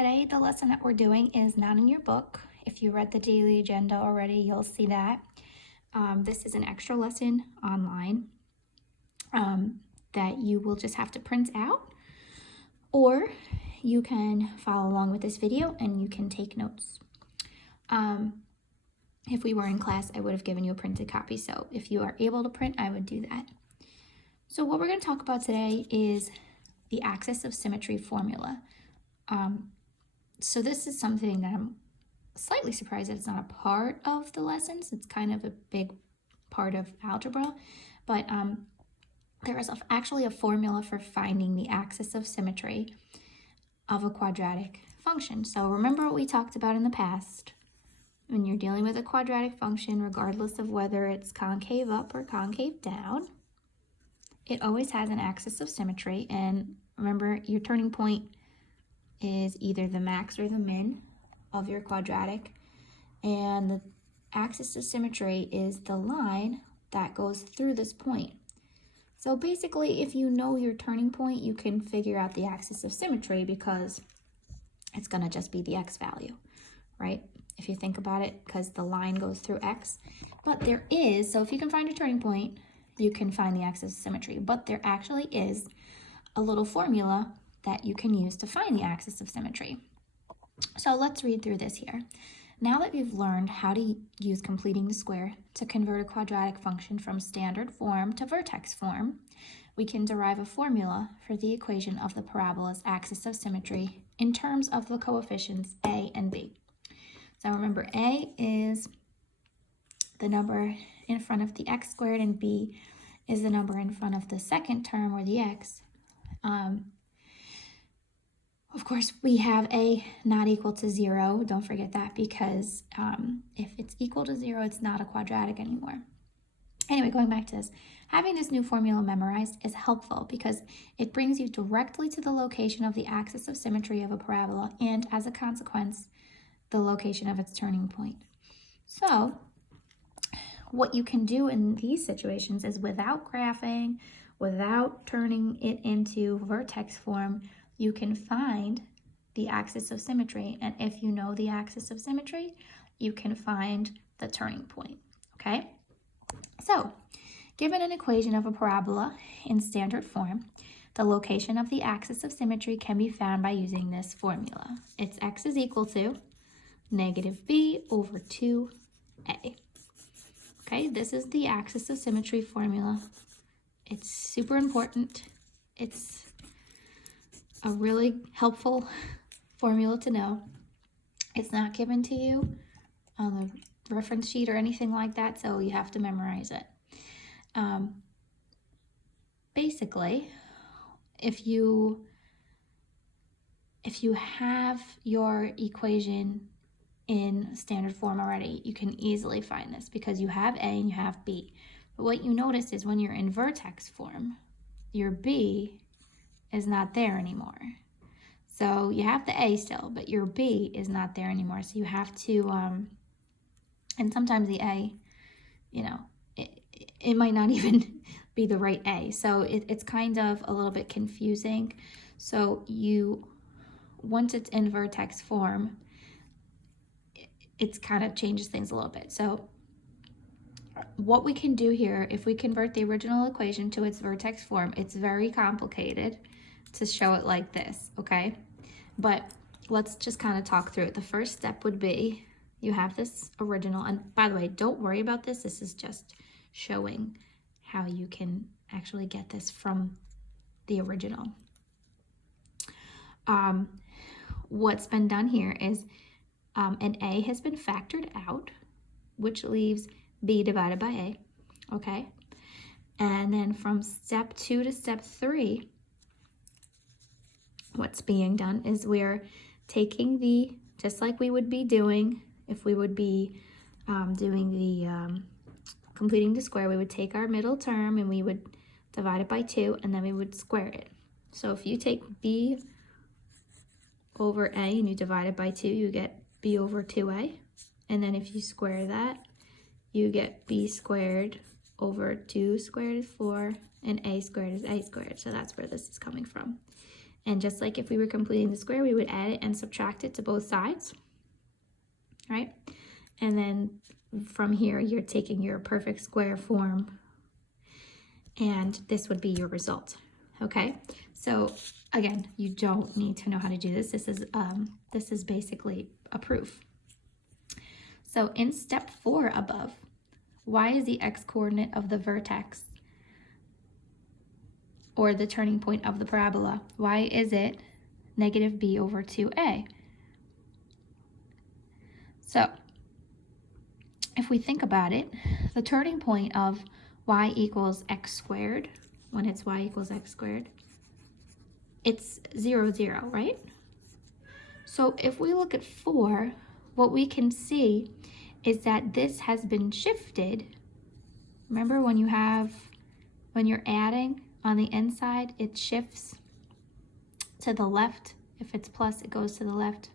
today, the lesson that we're doing is not in your book. If you read the daily agenda already, you'll see that. This is an extra lesson online that you will just have to print out, or you can follow along with this video and you can take notes. If we were in class, I would have given you a printed copy. So if you are able to print, I would do that. So what we're going to talk about today is the Axis of Symmetry Formula. So this is something that I'm slightly surprised that it's not a part of the lessons. It's kind of a big part of algebra, but there is actually a formula for finding the axis of symmetry of a quadratic function. So remember what we talked about in the past. When you're dealing with a quadratic function, regardless of whether it's concave up or concave down, it always has an axis of symmetry. And remember, your turning point is either the max or the min of your quadratic. And the axis of symmetry is the line that goes through this point. So basically, if you know your turning point, you can figure out the axis of symmetry because it's going to just be the x value, right? If you think about it, because the line goes through x. But there is, so if you can find your turning point, you can find the axis of symmetry. But there actually is a little formula that you can use to find the axis of symmetry. So let's read through this here. Now that we've learned how to use completing the square to convert a quadratic function from standard form to vertex form, we can derive a formula for the equation of the parabola's axis of symmetry in terms of the coefficients a and b. So remember, a is the number in front of the x squared and b is the number in front of the second term, or the x. Of course, we have a not equal to 0. Don't forget that, because if it's equal to 0, it's not a quadratic anymore. Anyway, going back to this, having this new formula memorized is helpful because it brings you directly to the location of the axis of symmetry of a parabola and, as a consequence, the location of its turning point. So what you can do in these situations is, without graphing, without turning it into vertex form, you can find the axis of symmetry. And if you know the axis of symmetry, you can find the turning point, okay? So, given an equation of a parabola in standard form, the location of the axis of symmetry can be found by using this formula. It's x is equal to negative b over 2a. Okay, this is the axis of symmetry formula. It's super important. It's a really helpful formula to know. It's not given to you on the reference sheet or anything like that, so you have to memorize it. Basically, if you have your equation in standard form already, you can easily find this because you have a and you have b. But what you notice is when you're in vertex form, your b is not there anymore. So you have the a still, but your b is not there anymore. So you have to, and sometimes the a, it might not even be the right a. So it's kind of a little bit confusing. So once it's in vertex form, it's kind of changes things a little bit. So what we can do here, if we convert the original equation to its vertex form, it's very complicated to show it like this, okay? But let's just kind of talk through it. The first step would be, you have this original, and by the way, don't worry about this. This is just showing how you can actually get this from the original. What's been done here is an a has been factored out, which leaves b divided by a, okay? And then from step 2 to step 3, what's being done is we're taking just like we would be doing if we would be doing the completing the square, we would take our middle term and we would divide it by 2, and then we would square it. So if you take b over a and you divide it by 2, you get b over 2a. And then if you square that, you get b squared over 2 squared is 4, and a squared is a squared. So that's where this is coming from. And just like if we were completing the square, we would add it and subtract it to both sides, right? And then from here, you're taking your perfect square form, and this would be your result, okay? So again, you don't need to know how to do this. This is basically a proof. So in step 4 above, y is the x-coordinate of the vertex or the turning point of the parabola. Why is it negative b over 2a? So if we think about it, the turning point of y equals x squared, when it's y equals x squared, it's 0, 0, right? So if we look at 4, what we can see is that this has been shifted. Remember when you're adding on the inside, it shifts to the left. If it's plus, it goes to the left.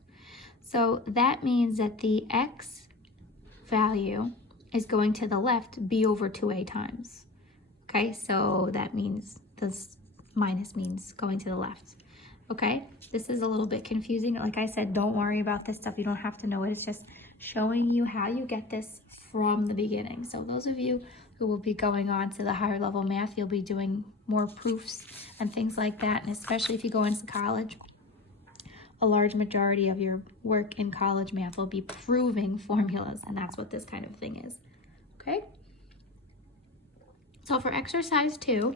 So that means that the x value is going to the left, b over 2a times. Okay, so that means this minus means going to the left. Okay, this is a little bit confusing. Like I said, don't worry about this stuff. You don't have to know it. It's just showing you how you get this from the beginning. So those of you who will be going on to the higher level math, you'll be doing more proofs and things like that. And especially if you go into college, a large majority of your work in college math will be proving formulas, and that's what this kind of thing is, okay? So for exercise 2,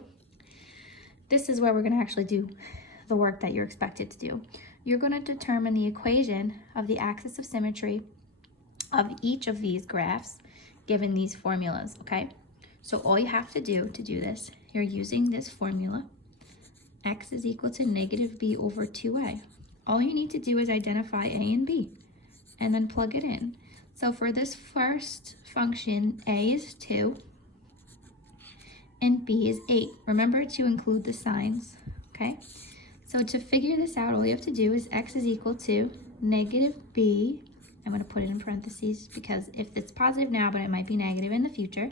this is where we're gonna actually do the work that you're expected to do. You're gonna determine the equation of the axis of symmetry of each of these graphs given these formulas, okay? So all you have to do this, you're using this formula, x is equal to negative b over 2a. All you need to do is identify a and b and then plug it in. So for this first function, a is 2 and b is 8. Remember to include the signs, okay? So to figure this out, all you have to do is x is equal to negative b. I'm going to put it in parentheses because if it's positive now, but it might be negative in the future,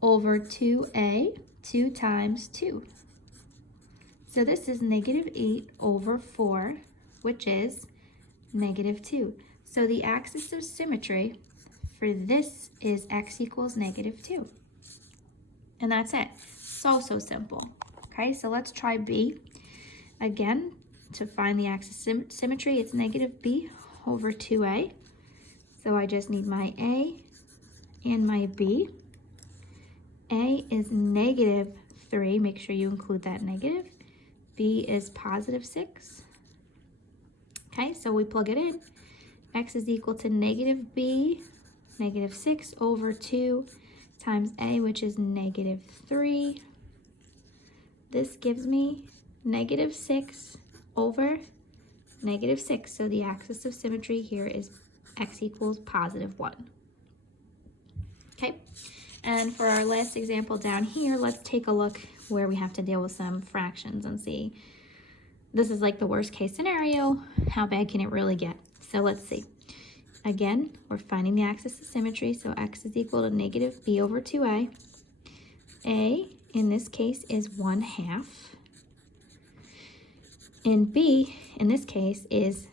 over 2a, 2 times 2. So this is negative 8 over 4, which is negative 2. So the axis of symmetry for this is x equals negative 2. And that's it. So simple. Okay, so let's try b. Again, to find the axis symmetry, it's negative b over 2a. So I just need my a and my b. A is negative 3. Make sure you include that negative. B is positive 6. Okay, so we plug it in. X is equal to negative b, negative 6 over 2 times a, which is negative 3. This gives me negative 6 over negative 6. So the axis of symmetry here is x equals positive 1. Okay, and for our last example down here, let's take a look where we have to deal with some fractions and see. This is like the worst case scenario. How bad can it really get? So let's see. Again, we're finding the axis of symmetry, so x is equal to negative b over 2a. A, in this case, is 1/2. And b, in this case, is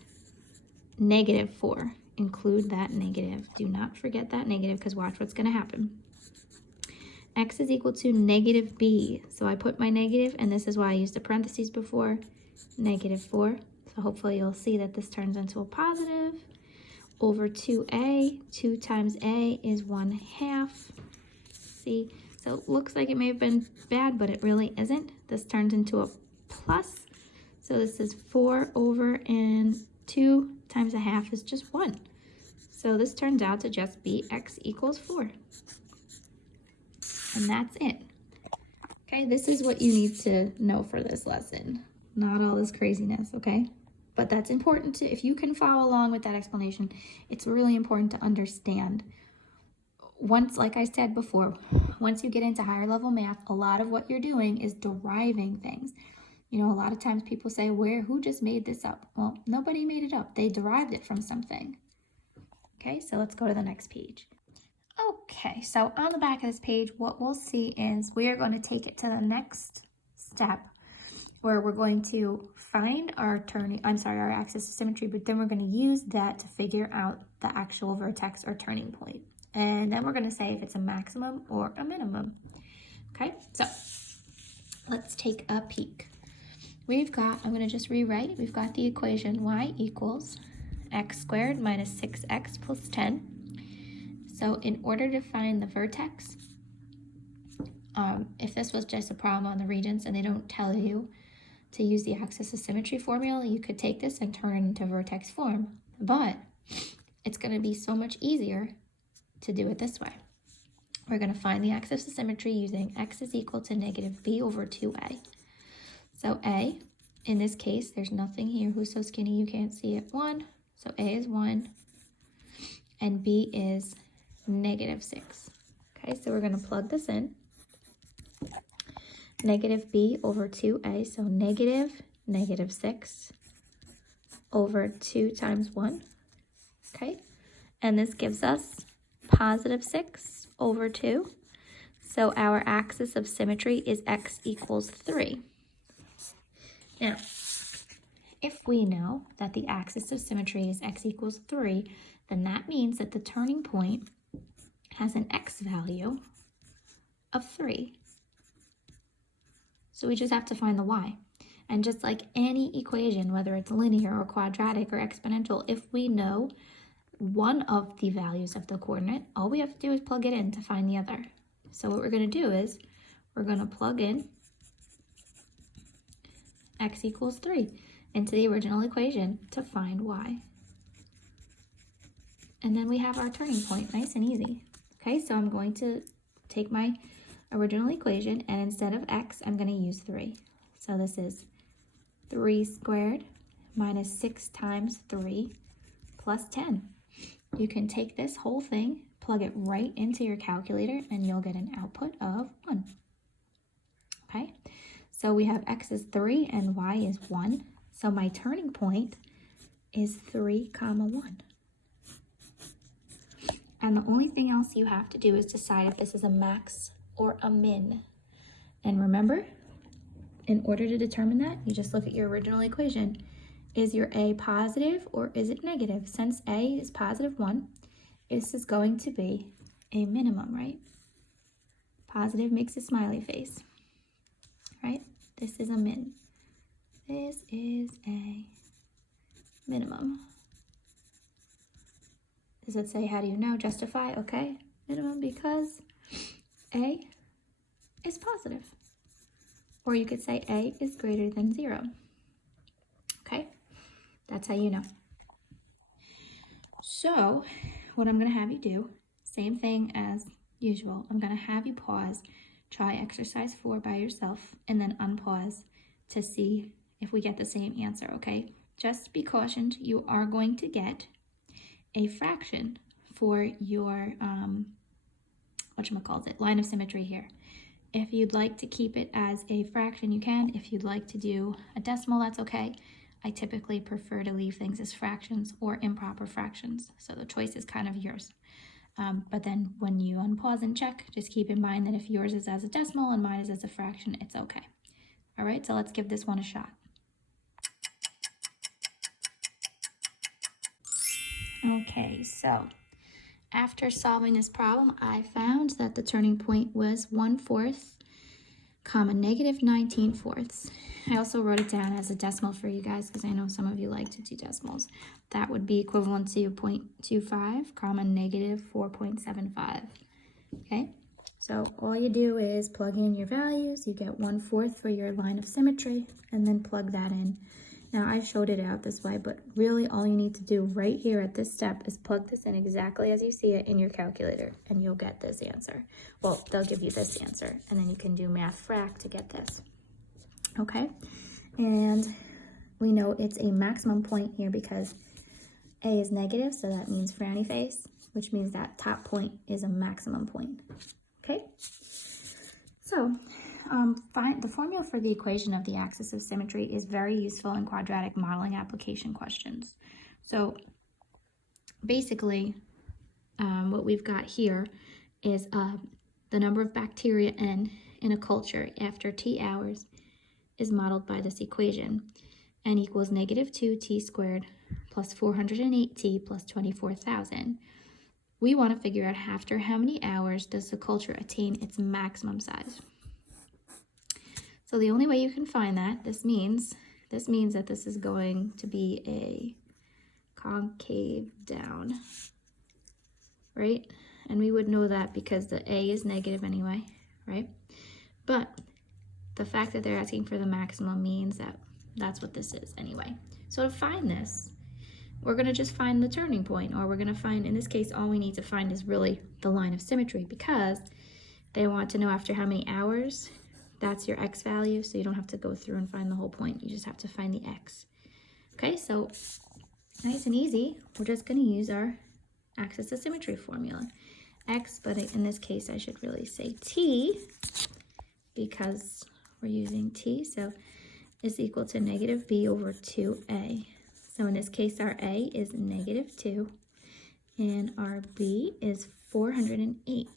negative 4. Include that negative. Do not forget that negative, because watch what's going to happen. X is equal to negative b. So I put my negative, and this is why I used the parentheses before, negative 4. So hopefully you'll see that this turns into a positive. Over 2a, 2 times a is 1/2. See, so it looks like it may have been bad, but it really isn't. This turns into a plus. So this is 4 over, and 2 times 1/2 is just 1. So this turns out to just be x equals 4. And that's it. Okay, this is what you need to know for this lesson. Not all this craziness, okay? But that's important to, if you can follow along with that explanation, it's really important to understand. Once, like I said before, once you get into higher level math, a lot of what you're doing is deriving things. You know, a lot of times people say, who just made this up? Well, nobody made it up. They derived it from something. Okay, so let's go to the next page. Okay, so on the back of this page, what we'll see is we are going to take it to the next step. where we're going to find our our axis of symmetry, but then we're going to use that to figure out the actual vertex or turning point. And then we're going to say if it's a maximum or a minimum. Okay, so let's take a peek. I'm going to just rewrite, we've got the equation y equals x squared minus 6x plus 10. So in order to find the vertex, if this was just a problem on the regions and they don't tell you to use the axis of symmetry formula, you could take this and turn it into vertex form. But it's going to be so much easier to do it this way. We're going to find the axis of symmetry using x is equal to negative b over 2a. So a, in this case, there's nothing here. Who's so skinny you can't see it? 1. So a is 1, and b is negative 6. Okay, so we're going to plug this in. Negative b over 2a, so negative 6 over 2 times 1. Okay, and this gives us positive 6 over 2. So our axis of symmetry is x equals 3. Now, if we know that the axis of symmetry is x equals 3, then that means that the turning point has an x value of 3. So we just have to find the y. And just like any equation, whether it's linear or quadratic or exponential, if we know one of the values of the coordinate, all we have to do is plug it in to find the other. So what we're going to do is we're going to plug in x equals 3 into the original equation to find y. And then we have our turning point, nice and easy. Okay, so I'm going to take my original equation, and instead of x, I'm going to use 3. So this is 3 squared minus 6 times 3 plus 10. You can take this whole thing, plug it right into your calculator, and you'll get an output of 1. Okay, so we have x is 3 and y is 1. So my turning point is 3, 1. And the only thing else you have to do is decide if this is a max or a min. And remember, in order to determine that, you just look at your original equation. Is your a positive or is it negative? Since a is positive 1, this is going to be a minimum, right? Positive makes a smiley face, right? This is a min. This is a minimum. Does it say, how do you know? Justify, okay. Minimum because a is positive. Or you could say a is greater than 0. Okay, that's how you know. So what I'm going to have you do, same thing as usual. I'm going to have you pause, try exercise 4 by yourself, and then unpause to see if we get the same answer, okay? Just be cautioned, you are going to get a fraction for your, line of symmetry here. If you'd like to keep it as a fraction, you can. If you'd like to do a decimal, that's okay. I typically prefer to leave things as fractions or improper fractions, so the choice is kind of yours. But then when you unpause and check, just keep in mind that if yours is as a decimal and mine is as a fraction, it's okay. All right, so let's give this one a shot. Okay, so after solving this problem, I found that the turning point was 1/4, negative 19/4. I also wrote it down as a decimal for you guys because I know some of you like to do decimals. That would be equivalent to 0.25, negative 4.75. Okay, so all you do is plug in your values. You get 1/4 for your line of symmetry, and then plug that in. Now, I showed it out this way, but really all you need to do right here at this step is plug this in exactly as you see it in your calculator, and you'll get this answer. Well, they'll give you this answer, and then you can do math frac to get this. Okay, and we know it's a maximum point here because A is negative, so that means frowny face, which means that top point is a maximum point. Okay, so the formula for the equation of the axis of symmetry is very useful in quadratic modeling application questions. So basically, what we've got here is the number of bacteria N in a culture after T hours is modeled by this equation. N equals negative 2t squared plus 408t plus 24,000. We want to figure out after how many hours does the culture attain its maximum size. So the only way you can find that, this means that this is going to be a concave down, right? And we would know that because the A is negative anyway, right? But the fact that they're asking for the maximum means that that's what this is anyway. So to find this, we're going to just find the turning point, or we're going to find, in this case, all we need to find is really the line of symmetry, because they want to know after how many hours. That's your x value, so you don't have to go through and find the whole point. You just have to find the x. Okay, so nice and easy. We're just going to use our axis of symmetry formula. X, but in this case, I should really say t, because we're using t, so is equal to negative b over 2a. So in this case, our a is negative 2, and our b is 408.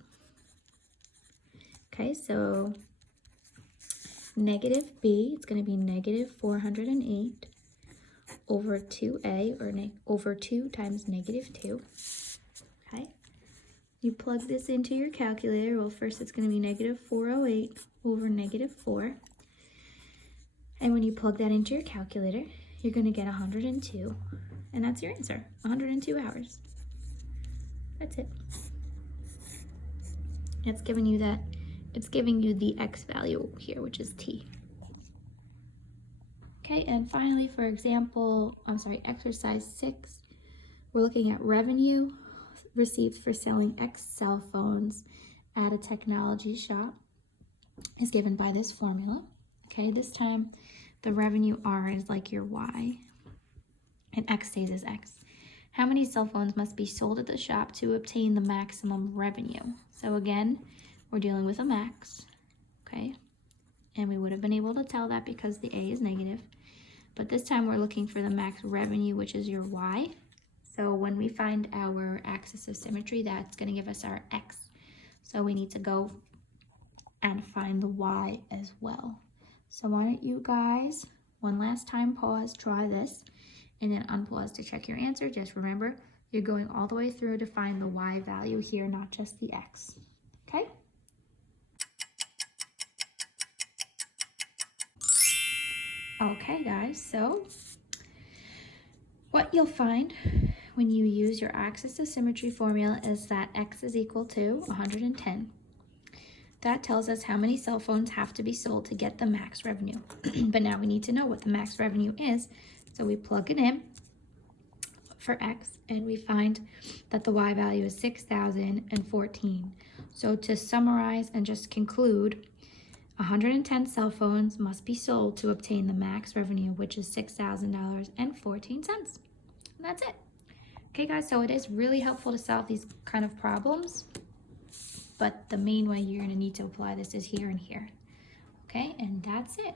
Okay, so negative b, it's going to be negative 408 over 2a, or over 2 times negative 2. Okay, you plug this into your calculator. Well, first it's going to be negative 408 over negative 4. And when you plug that into your calculator, you're going to get 102. And that's your answer, 102 hours. That's it. It's giving you that. It's giving you the x value here, which is t. Okay, and finally, for example, exercise 6, we're looking at revenue received for selling X cell phones at a technology shop is given by this formula. Okay, this time the revenue R is like your Y, and X stays as X. How many cell phones must be sold at the shop to obtain the maximum revenue? So again, we're dealing with a max, okay? And we would have been able to tell that because the A is negative. But this time we're looking for the max revenue, which is your Y. So when we find our axis of symmetry, that's going to give us our X. So we need to go and find the Y as well. So why don't you guys, one last time, pause, try this, and then unpause to check your answer. Just remember, you're going all the way through to find the Y value here, not just the X. Okay? Okay, guys, so what you'll find when you use your axis of symmetry formula is that X is equal to 110. That tells us how many cell phones have to be sold to get the max revenue. But now we need to know what the max revenue is. So we plug it in for X, and we find that the Y value is 6,014. So to summarize and just conclude, 110 cell phones must be sold to obtain the max revenue, which is $6,000.14. And that's it. Okay, guys, so it is really helpful to solve these kind of problems, but the main way you're going to need to apply this is here and here. Okay, and that's it.